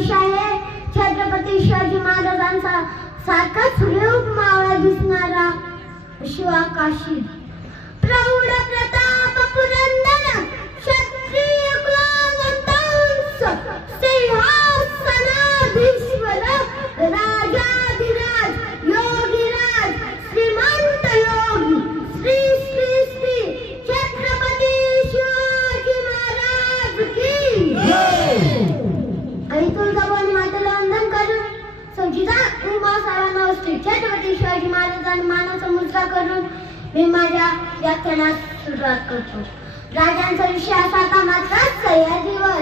विषय आहे छत्रपती शिवाजी महाराजांचा सारखाच रूप मावळा दिसणारा शिवाकाशी. प्रौढ प्रताप पुरंदर क्षत्रिय कुलवंतांस सिंहासनाधीश्वर राजाधिराज योगीराज श्रीमंत योगी श्री श्री श्री छत्रपती शिवाजी महाराज की आणि तुळजाभवानी मातेला वंदन करून संगीता उमा साहेबांना श्री छत्रपती शिवाजी महाराजांना मानाचा मुजरा करून मी माझ्या व्याख्यानास सुरुवात करतो. राजांचा विषय असा का मात्र सह्याद्रीवर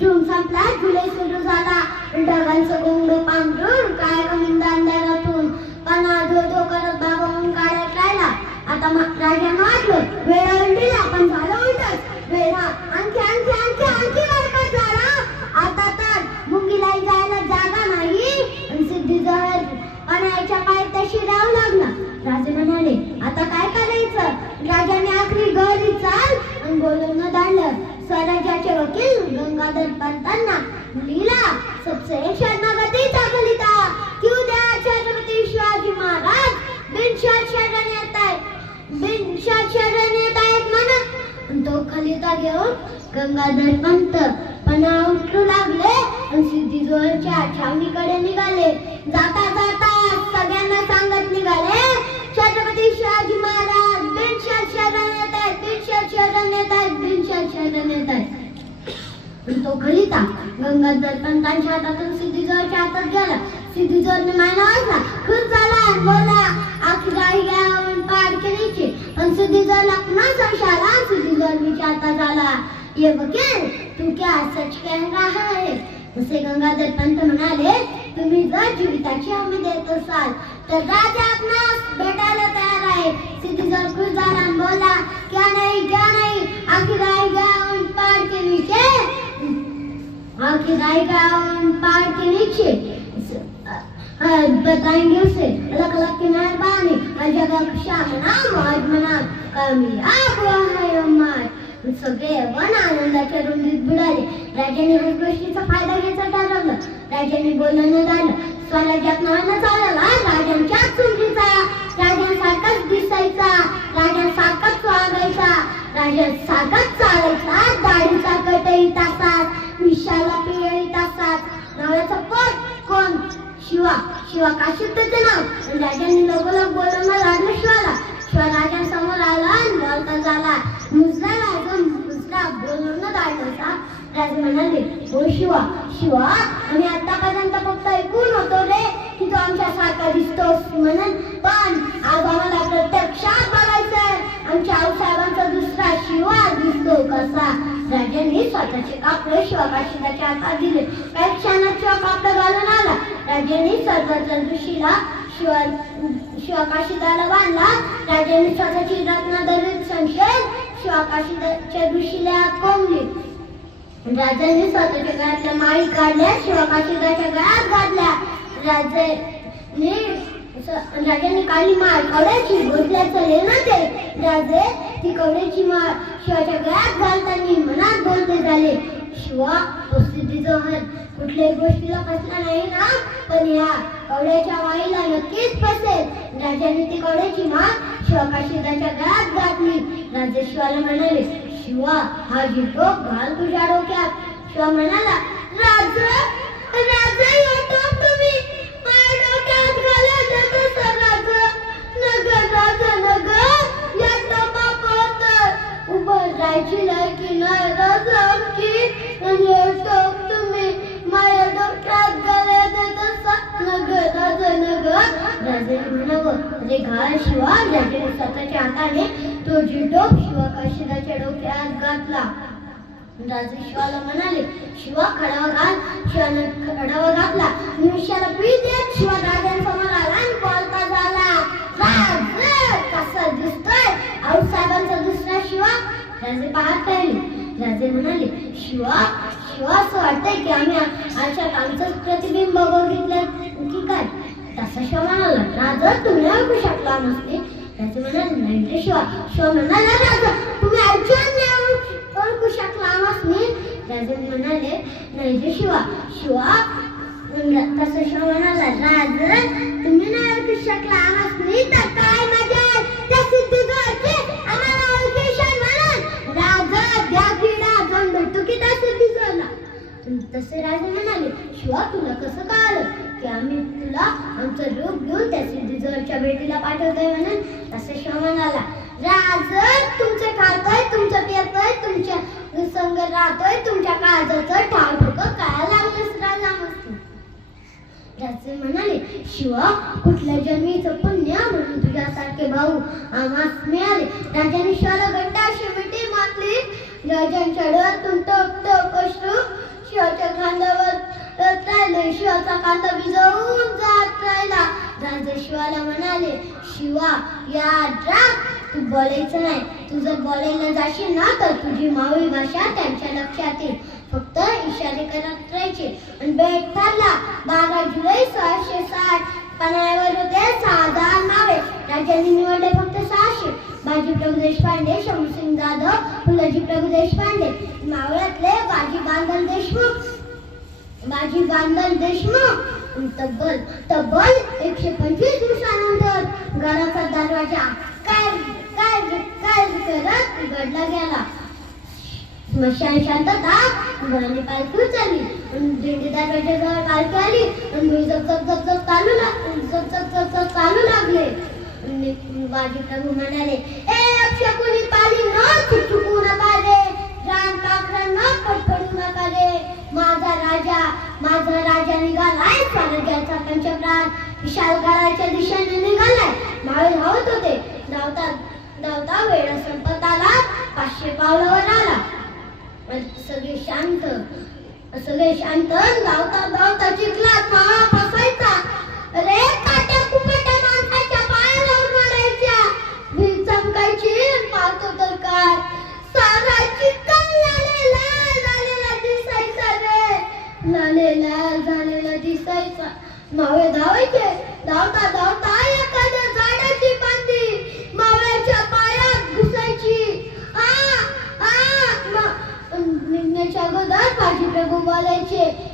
जून संपला जुलै सुरू झाला. ढगांचं गोंगड पांघरून काय कमिंद अंधारातून पणा धो धो करत बाबा म्हणून काढत राहिला. आता राजांना वाटलं वेळा दिला पण झालं उलटच. वेळा आणखी आणखी आणखी आणखी वरकत झाला. आता तर मुंगीलाही जायला जागा नाही आणि सिद्धी जहर पाण्याच्या पायथ्याशी राहू लागला. राजे म्हणाले आता काय करायचं. राजाने आखरी घरी चाल आणि बोलवणं धाडलं. स्वराज्याचे वकील गंगाधर पंतांना लिहिला सबसे शरणागतीचा कलिता क्यों द्या छत्रपती शिवाजी महाराज बिनशर्त शरण येत आहेत बिनशर्त शरण येत आहेत म्हणत. तो कलिता घेऊन गंगाधर पंत पणा उठू लागले आणि सिद्धीजवळच्या छावणीकडे निघाले. जाता जाता सगळ्यांना सांगत निघाले छत्रपती शिवाजी महाराज बिनशर्त शरण येत आहेत बिनशर्त शरण येत आहेत बिनशर्त शरण येत आहेत. तो कलिता गंगाधर पंतांच्या हातातून सिद्धीजवळच्या हातात गेला. सिद्धीजवळने मायना वाजला खुश झाला आणि बोलला आखी गाऊन पाड केलीची. पण सिद्धीजवळला पुन्हा संशय आला. सिद्धीजवळ विचारता झाला ये वकील तू क्या सच कह रहा है. उसे गंगाधर पंत म्हणाले तुम्ही जर जीविताची हमी देत असाल तर राजा आपणास भेटायला तयार आहे. सिद्धीजवळ खुश झाला आणि बोलला क्या नाही आखी गाऊन पाड केलीचे आखी गाऊन पाड केलीचे बताएंगे उसे अलग अलग की मेहरबानी हर जगह शाम नाम आज मना कामयाब हुआ है उम्मत. सगळे वन आनंदाच्या रुंदीत बुडाले. राजाने या गोष्टीचा फायदा घ्यायचा ठरवलं. राजाने बोलणं झालं स्वराज्यात नावानं चालला राजांच्या चुंकीचा राजांसारखाच दिसायचा राजांसारखाच वागायचा राजांसारखाच चालायचा. दाढीचा कटई तासात मिशाला पिळी तासात नावाचा पोट कोण शिवा काशीत त्याचं नाव. राजांनी लगोलग बोलवणं लागलं शिवाला. शिवा राजांसमोर आला आणि बोलता झाला मुजरा बोलवणं धाडलं. राजे म्हणाले हो शिवा आम्ही आतापर्यंत फक्त ऐकून होतो रे की तो आमच्यासारखा दिसतोस म्हणून पण आज आम्हाला प्रत्यक्षात बघायचंय आमच्या आऊसाहेबांचा दुसरा शिवा दिसतो कसा. राजांनी स्वतःचे कापड शिवाकाशीदाच्या हातात दिले. काही क्षणात शिवा कापड घालून आला. राजांनी स्वतःच्या दृष्टीला शिवाकाशीदाला बांधला. राजांनी स्वतःची रत्नाधरित संशय शिवाकाशीदाच्या दृष्टीला कोंबली. राजांनी स्वतःच्या गळ्यातल्या माळी काढल्या शिवाकाशीदाच्या गळ्यात घातल्या. राजांनी काढली माळ कवड्याची घोटल्याचं लेणं ते. राजे ती कवड्याची माळ शिवाच्या गळ्यात घालताना मनात बोलते झाले शिवा तो सिद्धीजवळ कुठल्याही गोष्टीला फसला नाही ना पण या कवड्याच्या माळीला नक्कीच फसेल. राजांनी ती कवड्याची माळ शिवाकाशीदाच्या गळ्यात घातली. राजे शिवाला म्हणाले शिवा हा जिटोप घाल तुझ्या डोक्यात. शिवा म्हणाला राजा तुम्ही माझ्या डोक्यात घालत सर राजा या टोपात उभं राहायची लायकी नाही राजा आमची आणि टोप तुम्ही माझ्या डोक्यात घालत राजाने म्हणावं रे घाल शिवा. राजाने स्वतःच्या हाताने तो जिटोप शिवाकाशीदाच्या डोक्यात घातला. राजे शिवाला म्हणाले शिवा खडावा घाल. शिवानं खडावा घातला. निमिषाला पी देत शिवा राजांसमोर आला आणि बोलता झाला कसा दिसतोय आऊसाहेबांचा दुसरा शिवा. राजे पाहत राहिले. राजे म्हणाले शिवा असं वाटतंय की आम्ही आरशात आमचंच प्रतिबिंब बघितलं की काय. तसा शिवा म्हणाला राजा तुम्ही ऐकू शकला नसते. राजे म्हणाले नाही रे शिवा. शिवा म्हणाला राजा तुम्ही ऐकून ओळखू शकला आम्हासनी. राजे म्हणाले नाही रे शिवा. तसं शिवा म्हणाला राज तुम्ही नाही ओळखू शकला आम्हासनी तर काय मजा आहे त्या सिद्धीजवळची आम्हाला ओळखीशान म्हणून. राजा द्या क्रीडा जाऊन भेटतो की त्या सिद्धीजवळला. तसे राजे म्हणाले शिवा तुला कसं कळलं की आम्ही तुला आमचं रूप घेऊन त्या सिद्धीजवळच्या भेटीला पाठवतोय म्हणून. तसे शिवा म्हणाला राज तुमचे खातोय तुमचं पियतोय तुमच्या संग राहतोय तुमच्या काळजाचं ठाव ठोकं काय लागलंच राजा मस्त. राजे म्हणाले शिवा कुठल्या जन्मीचं पुण्य म्हणून तुझ्यासारखे भाऊ आम्हास मिळाले. राजाने शिवाला घट्ट अशी मिठी मारली. राजांच्या डोळ्यातून टप टप अश्रू शिवाच्या खांद्यावर राहिले. शिवाचा खांदा भिजवून जात राहिला. राजे शिवाला म्हणाले शिवा याद राख तू बोलायचं नाही. तू जर बोलायला जाशील ना तर तुझी मावळी भाषा त्यांच्या लक्षात येईल. फक्त इशारे करत राहायचे. आणि बेट ठरला. 12 जुलै 1660 पन्हाळ्यावर होते 6000 नावे. राजांनी निवडले फक्त 600. बाजी प्रभू देशपांडे शमसिंग जाधव फुलाजी प्रभू देशपांडे. मावळ्यातले बाजी बांधल देशमुख. तब्बल 125 दिवसानंतर घराचा दरवाजा काय करत उघडला गेला. स्मशान शांतता. घराने पालखी उचलली. दिंडी दरवाजाजवळ पालखी आली. जप चालू लागले. बाजी प्रभू म्हणाले शकुनी पाली न चुकू नका रे. रान पाखरं न फडफडू नका रे. माझा राजा निघालाय स्वराज्याचा पंचप्राण. विशालगडाच्या दिशेने निघालाय. मावळे धावत होते. धावता वेळ संपत आला. 500 पावलावर आला. सगळे शांत धावता चिखलात माळा बसायचा. रे काट्या कुपट्या माणसाच्या पायाला उडवायच्या. वीज चमकायची पाहतो तर काय सारा चिखल लाल झालेला दिसायचा रे. लाल झालेला दिसायचा. मावळे धावायचे. धावता